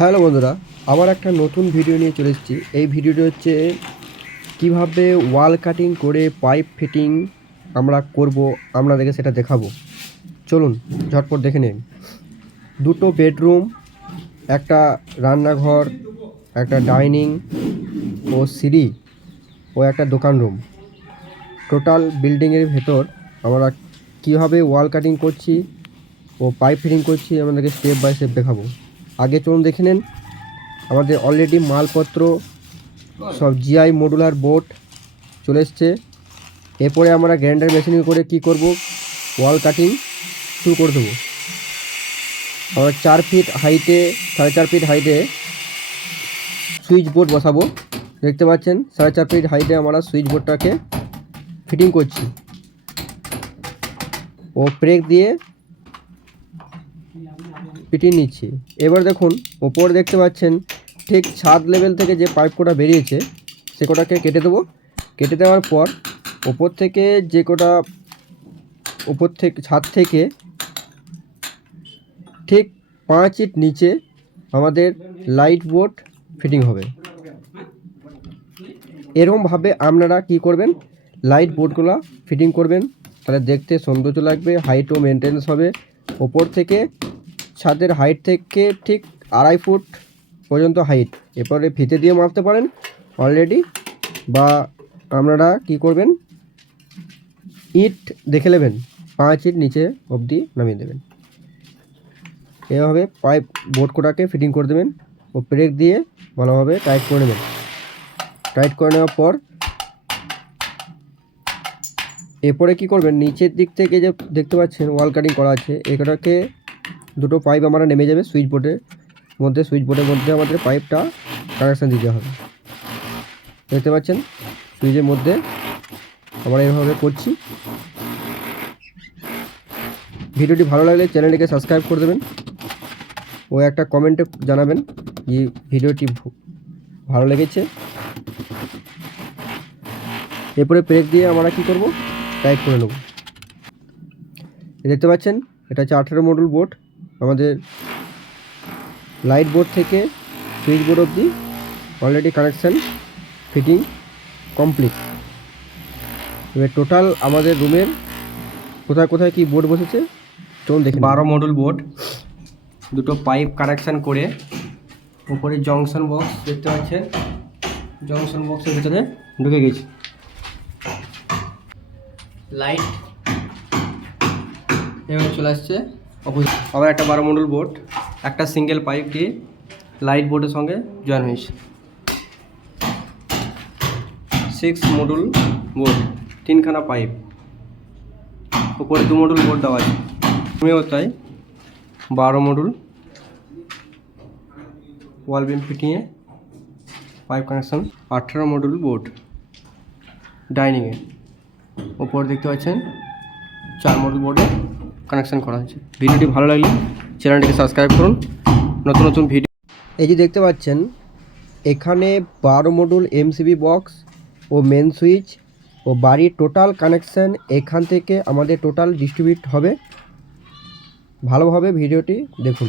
Hello বন্ধুরা, আবার একটা নতুন ভিডিও নিয়ে চলে এসেছি। এই ভিডিওটি হচ্ছে কিভাবে ওয়াল কাটিং করে পাইপ ফিটিং আমরা করব, আপনাদেরকে সেটা দেখাবো। চলুন ঝটপট দেখে নিন। দুটো বেডরুম, একটা রান্নাঘর, একটা ডাইনিং ও সিঁড়ি ও একটা দোকান রুম, টোটাল বিল্ডিংয়ের ভেতর আমরা কীভাবে ওয়াল কাটিং করছি ও পাইপ ফিটিং করছি আমাদেরকে স্টেপ বাই স্টেপ দেখাবো। আগে চলুন দেখে নেন। আমাদের অলরেডি মালপত্র সব জিআই মডুলার বোর্ড চলে এসছে। এরপরে আমরা গ্রাইন্ডার মেশিনে করে কি করব, ওয়াল কাটিং শুরু করে দেবো। আমরা 4 ফিট হাইটে 4.5 ফিট হাইটে সুইচ বোর্ড বসাবো। দেখতে পাচ্ছেন 4.5 ফিট হাইটে আমরা সুইচ বোর্ডটাকে ফিটিং করছি ও ব্রেক দিয়ে ফিটিং নিচ্ছি। এবার দেখুন ওপর দেখতে পাচ্ছেন ঠিক ছাদ লেভেল থেকে যে পাইপ কোটা বেরিয়েছে সে কোটাকে কেটে দেবো। কেটে দেওয়ার পর ওপর থেকে যে কোটা ওপর থেকে ছাদ থেকে ঠিক 5 ইঞ্চ নিচে আমাদের লাইট বোর্ড ফিটিং হবে। এরকমভাবে আপনারা কি করবেন, লাইট বোর্ডগুলো ফিটিং করবেন, তাহলে দেখতে সৌন্দর্য লাগবে, হাইটও মেনটেন্স হবে। ওপর থেকে ছাদের হাইট থেকে ঠিক 2.5 ফুট পর্যন্ত হাইট। এরপরে ফিতে দিয়ে মাপতে পারেন অলরেডি, বা আপনারা কি করবেন, ইট দেখে নেবেন, 5 ইঞ্চ নিচে অবধি নামিয়ে দেবেন। এভাবে পাইপ বোর্ড কোটাকে ফিটিং করে দেবেন ও ব্রেক দিয়ে ভালোভাবে টাইট করে নেবেন। টাইট করে নেওয়ার পর এরপরে কি করবেন, নিচের দিক থেকে যে দেখতে পাচ্ছেন ওয়াল কাটিং করা আছে, এটাকে দুটো পাইপ আমরা নেমে যাবে সুইচ বোর্ডের মধ্যে আমাদের পাইপটা কানেকশান দিতে হবে। দেখতে পাচ্ছেন সুইচের মধ্যে আমরা এভাবে করছি। ভিডিওটি ভালো লাগলে চ্যানেলটিকে সাবস্ক্রাইব করে দেবেন ও একটা কমেন্টে জানাবেন যে ভিডিওটি ভালো লেগেছে। এরপরে ব্রেক দিয়ে আমরা কি করব, টাইট করে নেব। দেখতে পাচ্ছেন এটা হচ্ছে 18 মডেল বোর্ড। আমাদের লাইট বোর্ড থেকে সুইচ বোর্ড অবধি অলরেডি কানেকশান ফিটিং কমপ্লিট। এবার টোটাল আমাদের রুমের কোথায় কোথায় কি বোর্ড বসেছে চলুন দেখি। 12 মডেল বোর্ড, দুটো পাইপ কানেকশান করে উপরে জংশন বক্স দেখতে পাচ্ছেন, জংশন বক্সের ভিতরে ঢুকে গেছে। লাইট এবার চলে আসছে অপোজিট। আবার একটা 12 মডেল বোর্ড, একটা সিঙ্গেল পাইপ দিয়ে লাইট বোর্ডের সঙ্গে জয়েন হয়েছে। 6 মডেল বোর্ড, 3খানা পাইপ, উপরে 2 মডেল বোর্ড দেওয়া আছে। তুমিও তাই 12 মডেল ওয়াল বিম ফিটিংয়ে পাইপ কানেকশান। 18 মডেল বোর্ড ডাইনিংয়ে, ওপর দেখতে পাচ্ছেন 4 মডেল বোর্ডে কানেকশান করা হয়েছে। ভিডিওটি ভালো লাগলে চ্যানেলটিকে সাবস্ক্রাইব করুন, নতুন নতুন ভিডিও। এই যে দেখতে পাচ্ছেন এখানে 12 মডেল এমসিবি বক্স ও মেন সুইচ ও বাড়ির টোটাল কানেকশান এখান থেকে আমাদের টোটাল ডিস্ট্রিবিউট হবে। ভালোভাবে ভিডিওটি দেখুন।